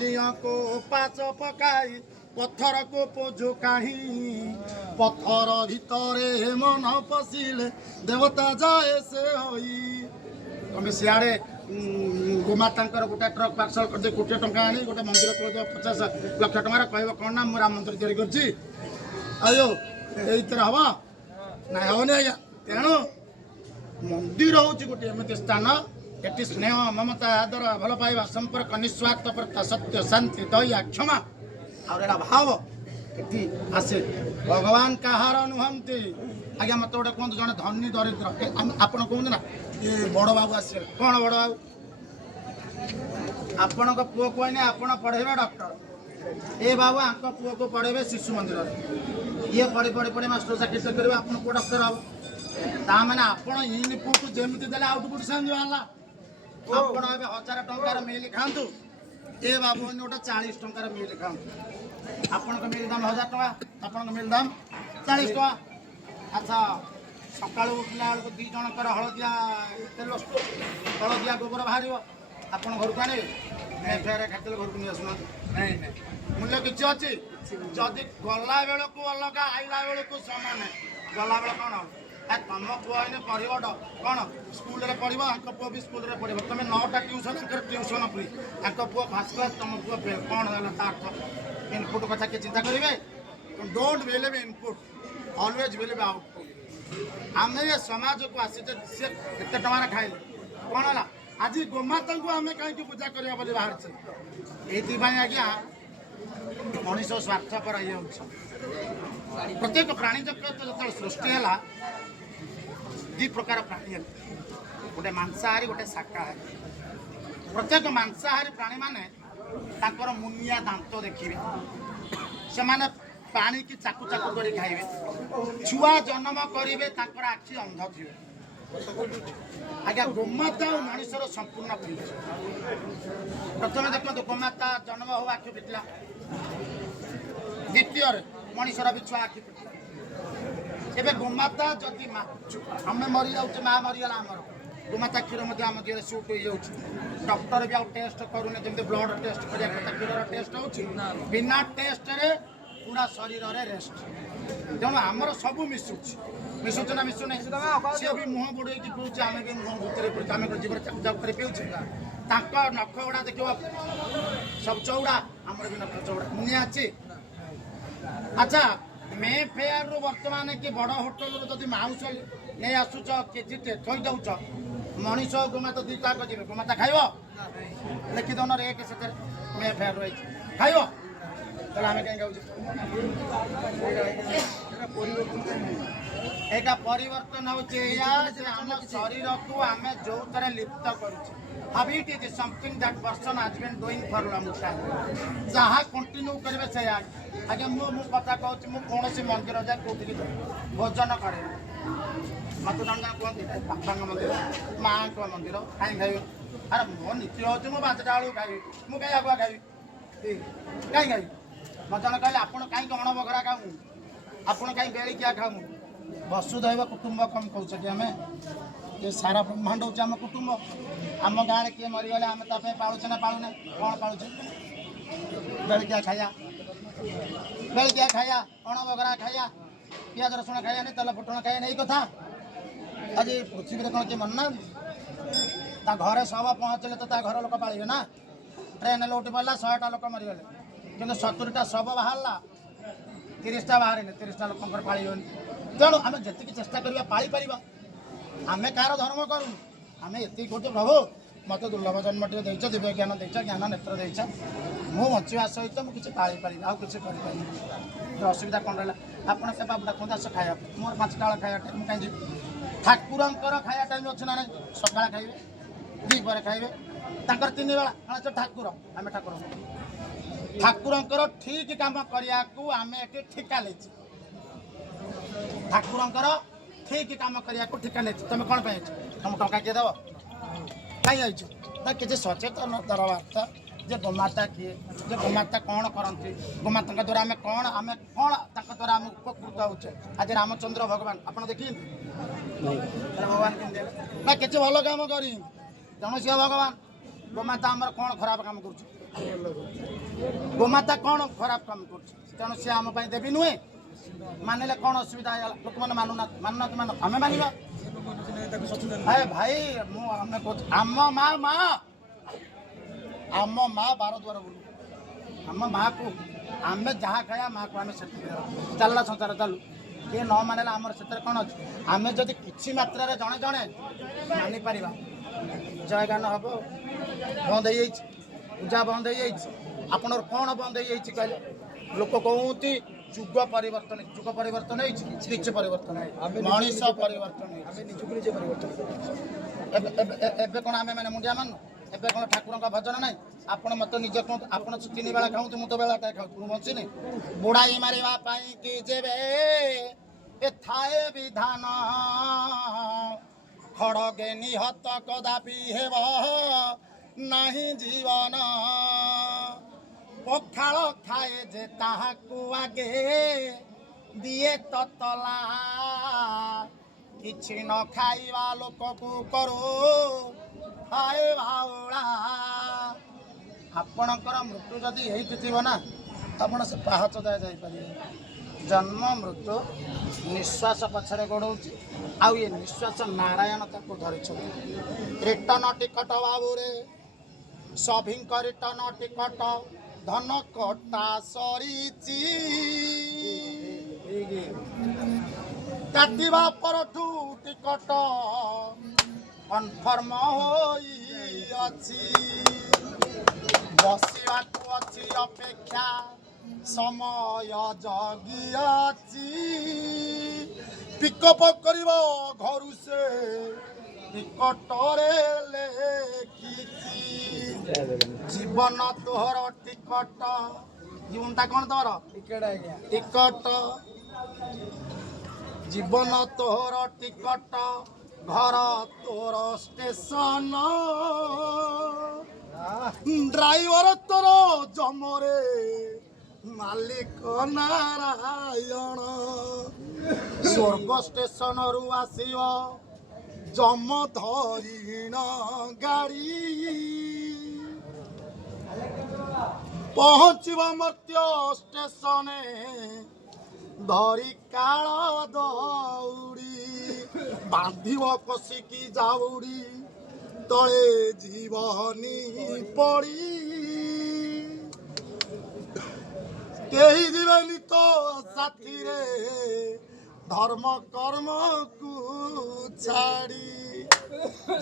नदियों को पाच पकाई पत्थर को पोजो कहीं पत्थर भितरे मन पशिले देवता जाए से होई तमें सियाड़े गोमाता गोटे ट्रक पार्सल कर कोटी टंका आनी गोटे मंदिर खोल 50 लाख टकर कह कौन ना राम मंदिर तैयारी करছি आयो ये हम ना हेनी आज्ञा तेणु मंदिर हूँ गोटे एमती स्थान ये स्नेह ममता आदर भल पाइबा संपर्क निस्वार्थ प्रता सत्य शांति दया क्षमा और भाव ये आसे भगवान कहार नुहंती आज्ञा मत गोटे कहते जड़े धनी दरिद्र आप कहते ना ये बड़ बाबू आस कौन बड़ बाबू आपण पुओ को आप पढ़ेबे डॉक्टर ए बाबू आंक पुओ को पढ़ेबे शिशु मंदिर ये पढ़ी पढ़ी पढ़ी मास्टर चाकरी करेंगे आप को डॉक्टर हम ताने आपण इनपुट जमी देले आउटपुट सेमती बाहर आपण ए 1000 टंकार मिल खातु ए बाबू गोटे 40 टंकार मिल खातु आपण मिल दाम 1000 टका आपण मिल दाम 40 टका अच्छा सका उठला बेलू 2 जनकर हलदिया तेल हलदिया गोबर बाहर ଆପଣ ଘରକୁ ଆଣିବେ ଏଫଆଇଆର ଖାଇଥିଲେ ଘରକୁ ନେଇ ଆସୁନାହାନ୍ତି ନାଇଁ ନାଇଁ ମୂଲ୍ୟ କିଛି ଅଛି ଯଦି ଗଲା ବେଳକୁ ଅଲଗା ଆଇଲା ବେଳକୁ ସମାନ ଗଲା ବେଳେ କ'ଣ ତମ ପୁଅ ଏଇନେ ପଢ଼ିବ କ'ଣ ସ୍କୁଲରେ ପଢ଼ିବ ଆଙ୍କ ପୁଅ ବି ସ୍କୁଲରେ ପଢ଼ିବ ତମେ 9ଟା ଟ୍ୟୁସନ୍ ଆଙ୍କର ଟ୍ୟୁସନ୍ ଫ୍ରି ତାଙ୍କ ପୁଅ ଫାର୍ଷ୍ଟ କ୍ଲାସ୍ ତମ ପୁଅ ଫେଲ୍ କ'ଣ ହେଲା ତା ଅର୍ଥ ଇନପୁଟ୍ କଥା କିଏ ଚିନ୍ତା କରିବେ don't believe input always believe output ଆମେ ଏ ସମାଜକୁ ଆସିଛେ ସେ କେତେ ଟଙ୍କାରେ ଖାଇଲେ କ'ଣ ହେଲା आज गोमाता को आम कहीं पूजा करवा बोली बाहर से आज्ञा मनीष स्वार्थपर हो प्रत्येक प्राणी जगत जो सृष्टि है 2 प्रकार प्राणी गोटे मांसाहारी गोटे शाकाहारी प्रत्येक मांसाहारी प्राणी माने मुनिया दांत देखिए से माने पानी की चाकू चाकू कर खाइबे छुआ जन्म करेंगे आखि अंध थी आज्ञा गोमाता और मनुष्यर संपूर्ण प्रथम देखो गोमाता जन्म हो आखि पिटला द्वितीय मनुष्यर भी छुआ आखि पिटला एवं गोमाता जदि आम मरी जाऊे माँ मरीगला आमर गोमाता क्षीर आम देह सुट हो जाऊँ डॉक्टर भी आउ टेस्ट करूने जमी ब्लड टेस्ट करा क्षीर टेस्ट हो बिना टेस्ट पूरा शरीर रेस्ट तेणु आमर सबू मिशुची मिशुचे ना मिशु नहीं सी भी मुह बुड़े पीछे आम भी मुह भूत आम जीवन चाक पीछे नख गुड़ा देख सब चौड़ा आमर भी नख चौड़ा मुनिया अच्छी अच्छा मे फेयर रु बर्तमान कि बड़ होटेल जब माउस नहीं आसुच केजीटे थई दौच मनीष गोमाता 2 टाक जी गोमाता खाइब लिखि दौन रेट से मे फेयर रही खाइब ताहले आम कहीं गाँव एक परिवर्तन होम शरीर को आम जो तरह लिप्त करेट is something that person has been doing for long time जहाँ कंटिन्यू करेंगे से आज्ञा मु कथा कहूँ कौन मंदिर जाए कौटी भोजन करे मत जन जन कहते बापा मंदिर माँ मंदिर कहीं खाइबे अरे मो नीति हो 5टा बेलू खाइबी मुझे कहीं आगुआ खाइबी कहीं खाइबी मत जन कहले आप कहीं अणबघरा खाऊ आप कहीं बेड़िकिया खाऊ वसुधैव कुटुंबकम कौच कि आम ये सारा ब्रह्मांड हूँ आम कुटुंब आम गाँव में किए मरीगले आम ताप पालुचे ना पालुने कौन पालुचे बेड़िकिया खाया अणबघरा खाया पियाज रसुण खाया नहीं तेल फुटण खाया नहीं कथा आज पृथ्वी कौन किए मन ना घरे सब पहुँचले तो घर लोक पाले ना ट्रेन लौटी पड़ा 100टा लोक मरीगले कि 70टा शव बाहर 30टा बाहर 30टा लोक पाली तेणु आम जी चेष्टा करवा पाई पार आम कार धर्म करूँ आम ये कहते प्रभु मत दुर्लभ जन्म टे देच दिव्य ज्ञान देच ज्ञान नेत्र देच मु बचा सहित मुझे पाई पारि आउ कि असुविधा कौन रहा आपड़ के बाबू डाक आस खाया मोर 5टा बेला खाया टाइम कहीं ठाकुर खाया टाइम अच्छे ना सका खाइबे 2 पर खाइबे 3 बेला ठाकुर आम ठाकुर ठीक काम करने को आम ये ठिका ले ठाकुर ठीक काम करने को ठिका ले तुम कौन पाई तुम टंका किए देव कहीं आई किसी सचेतन दरबार्ता जे गोमाता किए जे गोमाता कौन करती गोमाता द्वारा आम कौन द्वारा आम उपकृत होचे आज रामचंद्र भगवान आप देखिए भगवान ना किसी भल कम कर जन सी भगवान गोमाता आमर कौन खराब काम कर ଗୋମାତା କ'ଣ ଖରାପ କାମ କରୁଛି ତେଣୁ ସେ ଆମ ପାଇଁ ଦେବୀ ନୁହେଁ ମାନିଲେ କ'ଣ ଅସୁବିଧା ହେଇଗଲା ଲୋକମାନେ ମାନୁନାହାନ୍ତି ମାନ ଆମେ ମାନିବା ଭାଇ ମୁଁ ଆମେ କହୁଛୁ ଆମ ମା ବାର ଦ୍ୱାର ବୁଲୁ ଆମ ମାଆକୁ ଆମେ ଯାହା ଖାଇବା ମାଆକୁ ଆମେ ସେତିକି ଚାଲିଲା ସଂସାର ଚାଲୁ କିଏ ନ ମାନିଲେ ଆମର ସେଥିରେ କ'ଣ ଅଛି ଆମେ ଯଦି କିଛି ମାତ୍ରାରେ ଜଣେ ଜଣେ ମାନିପାରିବା ଜୟଗାନ ହେବ ବନ୍ଦ ହେଇଯାଇଛି ପୂଜା ବନ୍ଦ ହେଇଯାଇଛି ଆପଣଙ୍କର କ'ଣ ବନ୍ଦ ହେଇଯାଇଛି କହିଲେ ଲୋକ କହୁଛନ୍ତି ଯୁଗ ପରିବର୍ତ୍ତନ ହେଇଛି କିଛି ପରିବର୍ତ୍ତନ ମଣିଷ ପରିବର୍ତ୍ତନ ହେଇଛି ନିଜକୁ ନିଜେ ପରିବର୍ତ୍ତନ ଏବେ କ'ଣ ଆମେ ମାନେ ମୁଣ୍ଡିଆ ମାନୁ ଏବେ କ'ଣ ଠାକୁରଙ୍କ ଭଜନ ନାହିଁ ଆପଣ ମୋତେ ନିଜେ କୁହନ୍ତୁ ଆପଣ 3 ବେଳା ଖାଆନ୍ତୁ ମୁଁ ତ ବେଳାଟାଏ ଖାଉଛି ମୁଁ ବଞ୍ଚିନି ବୁଢ଼ାଇ ମାରିବା ପାଇଁ କି ଯେବେ ଏ ଥାଏ ବିଧାନ ଖଡ଼ଗେ ନିହତ କଦାପି ହେବ ନାହିଁ ଜୀବନ ପଖାଳ ଖାଏ ଯେ ତାହାକୁ ଆଗେ ଦିଏ ତତଲା କିଛି ନ ଖାଇବା ଲୋକକୁ କରୁ ହାଏ ବାଉଳା ଆପଣଙ୍କର ମୃତ୍ୟୁ ଯଦି ହେଇକି ଥିବ ନା ଆପଣ ସେ ପାହାଚ ଯାଏ ଯାଇପାରିବେ ଜନ୍ମ ମୃତ୍ୟୁ ନିଶ୍ୱାସ ପଛରେ ଗୋଡ଼ଉଛି ଆଉ ଏ ନିଶ୍ୱାସ ନାରାୟଣ ତାକୁ ଧରିଛନ୍ତି ରିଟର୍ଣ୍ଣ ଟିକଟ ବାବୁରେ ସଭିଙ୍କ ରିଟର୍ଣ୍ଣ ଟିକଟ ଧନ କଟା ସରିଛି କାଟିବା ପରଠୁ ଟିକଟ କନଫର୍ମ ହୋଇଅଛି ବସିବାକୁ ଅଛି ଅପେକ୍ଷା ସମୟ ଜଗିଅଛି ପିକଅପ୍ କରିବ ଘରୁ ସେ ଟିକଟରେ ଲେଖିଛି ଜୀବନ ତୋହର ଟିକଟ ଜୀବନଟା କ'ଣ ତୋର ଟିକଟ ଜୀବନ ତୋହର ଟିକଟ ଘର ତୋର ଷ୍ଟେସନ ଡ୍ରାଇଭର ତୋର ଜମରେ ମାଲିକ ନାରାୟଣ ସ୍ୱର୍ଗ ଷ୍ଟେସନରୁ ଆସିବ ଜମ ଧରିଣ ଗାଡ଼ି ପହଞ୍ଚିବ ମର୍ତ୍ତ୍ୟ ଷ୍ଟେସନେ ଧରି କାଳ ଦଉଡ଼ି ବାନ୍ଧିବ କଷିକି ଯାଉଡ଼ି ତଳେ ଜୀବନି ପଡ଼ି କେହି ଯିବେନି ତ ସାଥିରେ ଧର୍ମ କର୍ମକୁ ଛାଡ଼ି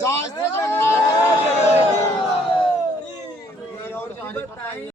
ଜୟ ଶ୍ରୀ ଜଗନ୍ନାଥ।